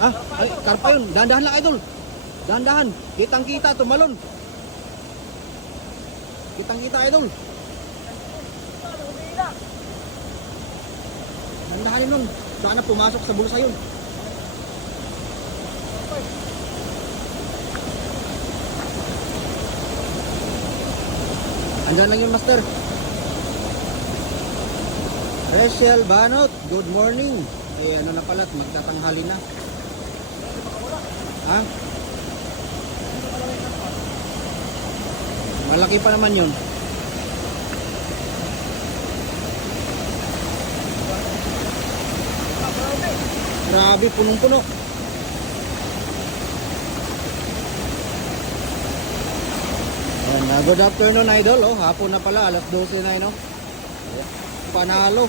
Ah, ay, karpa yun. Dahan-dahan lang, idol. Dahan-dahan. Kitang-kita, tumalon. Kitang-kita, idol. Dahan-dahanin nun. Sana pumasok sa bulsa yun. Andyan lang yun, master. Rachel Banot, good morning. Eh, ano na pala, magtatanghali na. Ha? Malaki pa naman yun. Grabe, punong-puno. Ayan, good afternoon, idol. Oh, hapon na pala, alas 12 na, no? Panalo.